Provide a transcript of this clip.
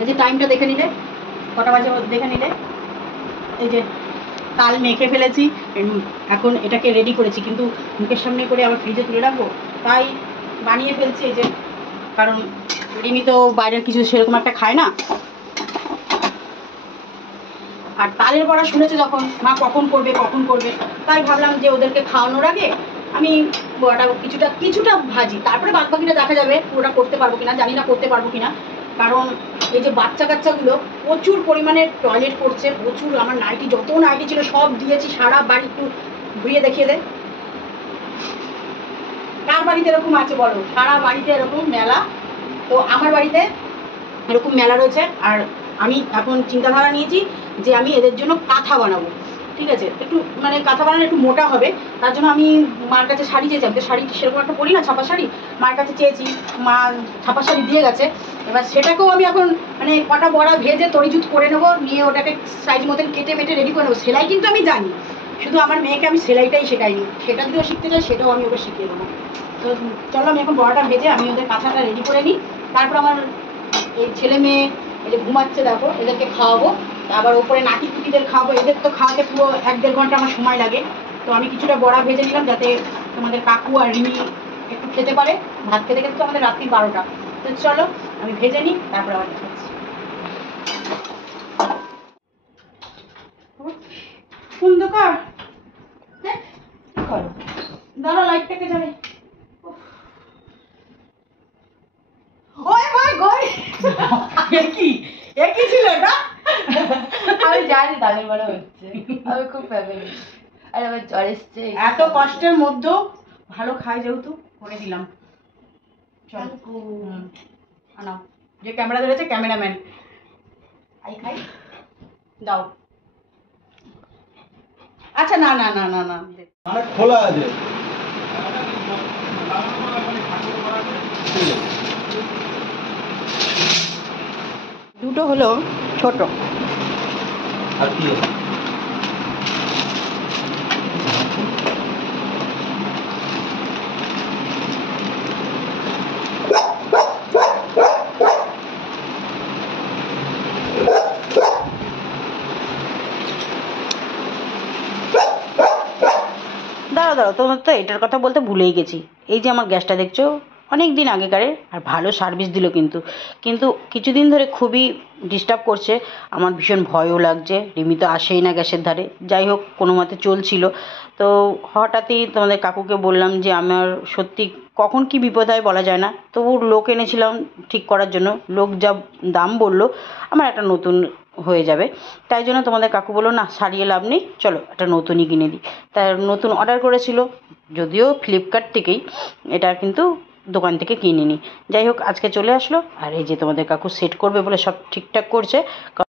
এই যে টাইমটা দেখে নিলে, কটা বাজে দেখে নিলে। এই যে তাল মেখে ফেলেছি, এখন এটাকে রেডি করেছি, কিন্তু মুখের সামনে করে আবার ফ্রিজে তুলে রাখবো, তাই বানিয়ে ফেলছি। এই যে, কারণ রিমি তো বাইরের কিছু সেরকম একটা খায় না, আর তালের বড়া শুনেছে যখন মা কখন করবে কখন করবে, তাই ভাবলাম যে ওদেরকে খাওয়ানোর আগে আমি বড়াটা কিছুটা ভাজি, তারপরে বাদ বাকিটা দেখা যাবে পুরোটা করতে পারবো কিনা, জানি না করতে পারবো কিনা। কারণ এই যে বাচ্চা কাচ্চাগুলো প্রচুর পরিমাণে টয়লেট করছে, প্রচুর। আমার নাইটি, যত নাইটি ছিল সব দিয়েছি সারা বাড়ি। একটু ঘুরিয়ে দেখিয়ে দে, কার বাড়িতে এরকম আছে বলো? সারা বাড়িতে এরকম মেলা। তো আমার বাড়িতে এরকম মেলা রয়েছে, আর আমি এখন চিন্তাধারা নিয়েছি যে আমি এদের জন্য কাঁথা বানাবো। ঠিক আছে, একটু মানে কাঁথা বানানো একটু মোটা হবে, তার জন্য আমি মার কাছে শাড়ি চেয়েছি। আমি তো শাড়ি সেরকম একটা পরি না, ছাপা শাড়ি, মার কাছে চেয়েছি, মা ছাপা শাড়ি দিয়ে গেছে। এবার সেটাকেও আমি এখন মানে কটা বড়া ভেজে তরিজুত করে নেবো, নিয়ে ওটাকে সাইজ মতন কেটে মেটে রেডি করে নেবো। সেলাই কিন্তু আমি জানি, শুধু আমার মেয়েকে আমি সেলাইটাই শেখাইনি, সেটা যদিও শিখতে চাই সেটাও আমি ওকে শিখিয়ে দেবো। তো চলো আমি এখন বড়াটা ভেজে আমি ওদের কাঁথাটা রেডি করে নিই, তারপর আমার এই ছেলে মেয়ে এই যে ঘুমাচ্ছে দেখো, এদেরকে খাওয়াবো, আবার ওপরে নাতি পুতিদের খাওয়াবো। এদের তো খাওয়াতে পুরো 1-1.5 ঘন্টা আমার সময় লাগে। তো আমি কিছুটা বড়া ভেজে নিলাম যাতে তোমাদের কাকু আর রিমি একটু খেতে পারে। ভাত খেতে খেতে তো আমাদের রাত্রি 12টা। তো চলো আমি ভেজে নিই, তারপর আবার খাচ্ছি। অন্ধকার, দাঁড়া লাইটটাকে যাবে। একই ছিল এটা, আমি জানি তালের বড়া হচ্ছে, আমি খুব ফ্যামিলি। আর আমার জ্বর এসছে, এত কষ্টের মধ্যেও ভালো খাই যেহেতু করে দিলাম। চল আনাও, যে ক্যামেরা ধরেছে ক্যামেরাম্যান, আই খাই দাও। আচ্ছা না না না না না, মানে খোলা আছে। দুটো হলো ছোট। আর কি দাঁড়াও, তোমার তো এটার কথা বলতে ভুলেই গেছি। এই যে আমার গ্যাসটা দেখছো, অনেক দিন আগেকারের, আর ভালো সার্ভিস দিল, কিন্তু কিছুদিন ধরে খুবই ডিস্টার্ব করছে। আমার ভীষণ ভয়ও লাগছে, রিমি তো আসেই না গ্যাসের ধারে। যাই হোক, কোনো মতে চলছিল। তো হঠাৎই তোমাদের কাকুকে বললাম যে আমার সত্যি কখন কি বিপদ হয় বলা যায় না, তবু লোক এনেছিলাম ঠিক করার জন্য। লোক যা দাম বললো, আমার একটা নতুন হয়ে যাবে, তাই জন্য তোমাদের কাকু বললো না সারিয়ে লাভ নেই, চলো একটা নতুনই কিনে দিই। তার নতুন অর্ডার করেছিল, যদিও ফ্লিপকার্ট থেকেই, এটা কিন্তু দোকান থেকে কিনিনি। যাই হোক, আজকে চলে আসলো, আর এই যে তোমাদের কাকু সেট করবে বলে সব ঠিকঠাক করছে।